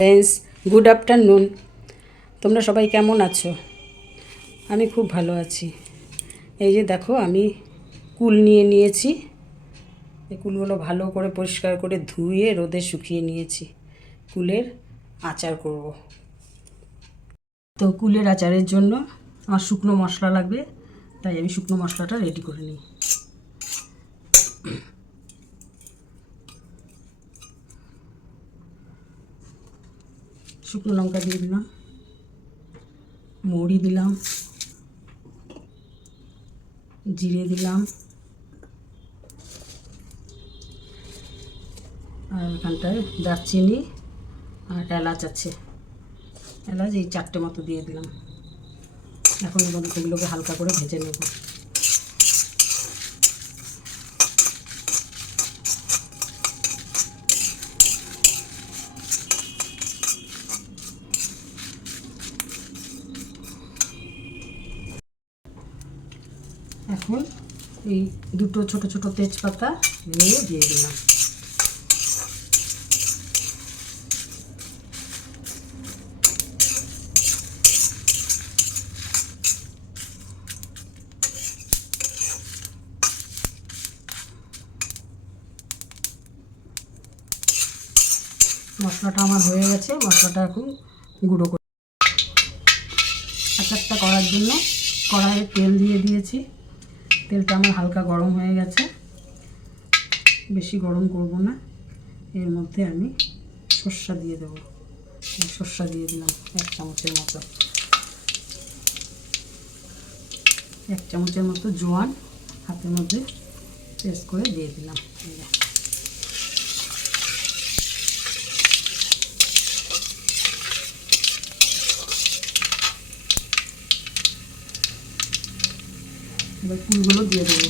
Friends, good afternoon. তোমরা সবাই কেমন আছো? আমি খুব ভালো আছি। এই যে দেখো, আমি কুল নিয়ে নিয়েছি। এই কুলগুলো ভালো করে পরিষ্কার করে ধুয়ে রোদে শুকিয়ে নিয়েছি। কুলের আচার করব। তো কুলের আচারের জন্য আমার শুকনো মশলা লাগবে, তাই আমি শুকনো মশলাটা রেডি করে নিই। শুকনো লঙ্কা দিয়ে দিলাম, মৌরি দিলাম, জিরে দিলাম, আর এখানটায় দারচিনি আর এলাচ আছে। এলাচ এই 4টে মতো দিয়ে দিলাম। এখন এগুলোকে হালকা করে ভেজে নেব। এখন এই দুটো ছোট ছোট তেজপাতা নিয়ে দিয়ে দিলাম। মশলাটা আমার হয়ে গেছে। মশলাটা এখন গুঁড়ো করে আচারটা করার জন্য কড়াইয়ে তেল দিয়ে দিয়েছি। তেলটা আমার হালকা গরম হয়ে গেছে, বেশি গরম করব না। এর মধ্যে আমি সর্ষা দিয়ে দেবো। সর্ষা দিয়ে দিলাম 1 চামচের মতো। 1 চামচের মতো জোয়ান হাতের মধ্যে পেস্ট করে দিয়ে দিলাম। এবার ফুলগুলো দিয়ে দেবো।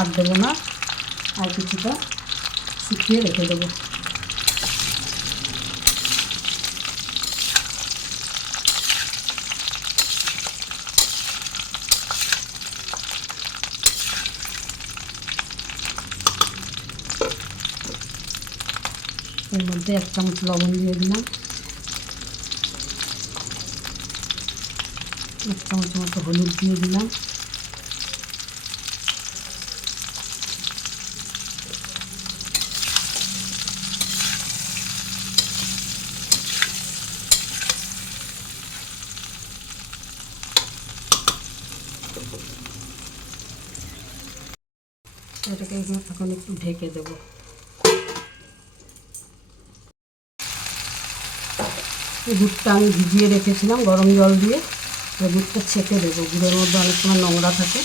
আর দেবো না, আর কিছুটা শুকিয়ে রেখে দেবো। এর মধ্যে 1 চামচ লবণ দিয়ে দিলাম, 1 চামচ মতো হলুদ দিয়ে দিলাম, এটাকে এখন একটু ঢেকে দেবো। দুধটা আমি ভিজিয়ে রেখেছিলাম গরম জল দিয়ে। দুধটা ছেঁকে দেবো। গুড়ের মধ্যে অনেক সময় নোংরা থাকে।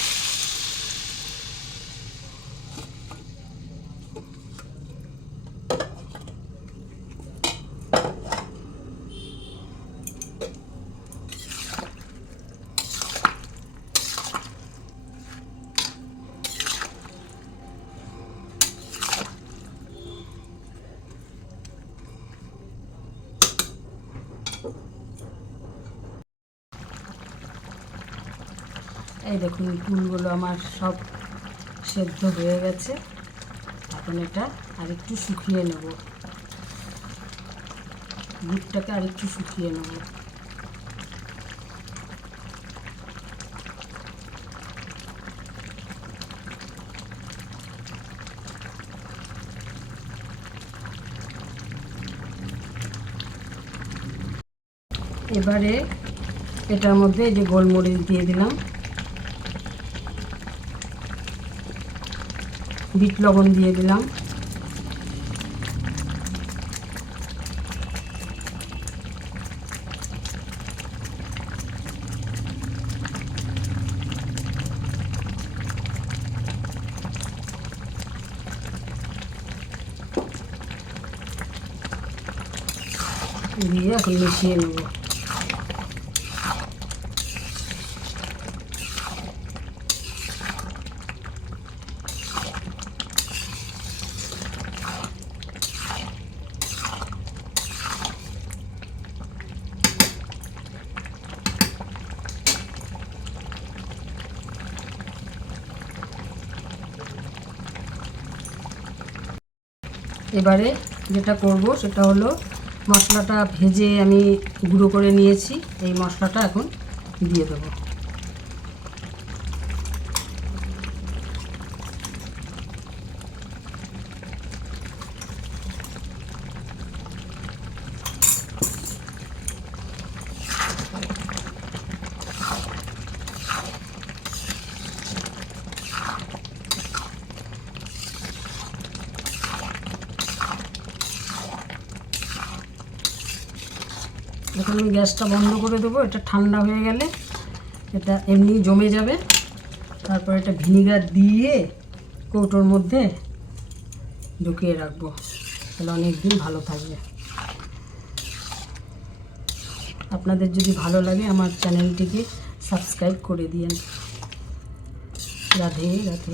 এই দেখুন, ফুলগুলো আমার সব সেদ্ধ হয়ে গেছে। এখন এটা আরেকটু শুকিয়ে নেব। দুধটাকে আরেকটু শুকিয়ে নেব। এবারে এটার মধ্যে এই যে গোলমরিচ দিয়ে দিলাম, বিট লবণ দিয়ে দিলাম, দিয়ে এখন মিশিয়ে নেব। এবারে যেটা করব সেটা হলো মশলাটা ভেজে আমি গুঁড়ো করে নিয়েছি, এই মশলাটা এখন দিয়ে দেবো। এখন আমি গ্যাসটা বন্ধ করে দেবো। এটা ঠান্ডা হয়ে গেলে এটা এমনি জমে যাবে। তারপর এটা ভিনিগার দিয়ে কৌটোর মধ্যে ঢুকিয়ে রাখবো, তাহলে অনেক দিন ভালো থাকবে। আপনাদের যদি ভালো লাগে আমার চ্যানেলটিকে সাবস্ক্রাইব করে দিন। রাধে রাধে।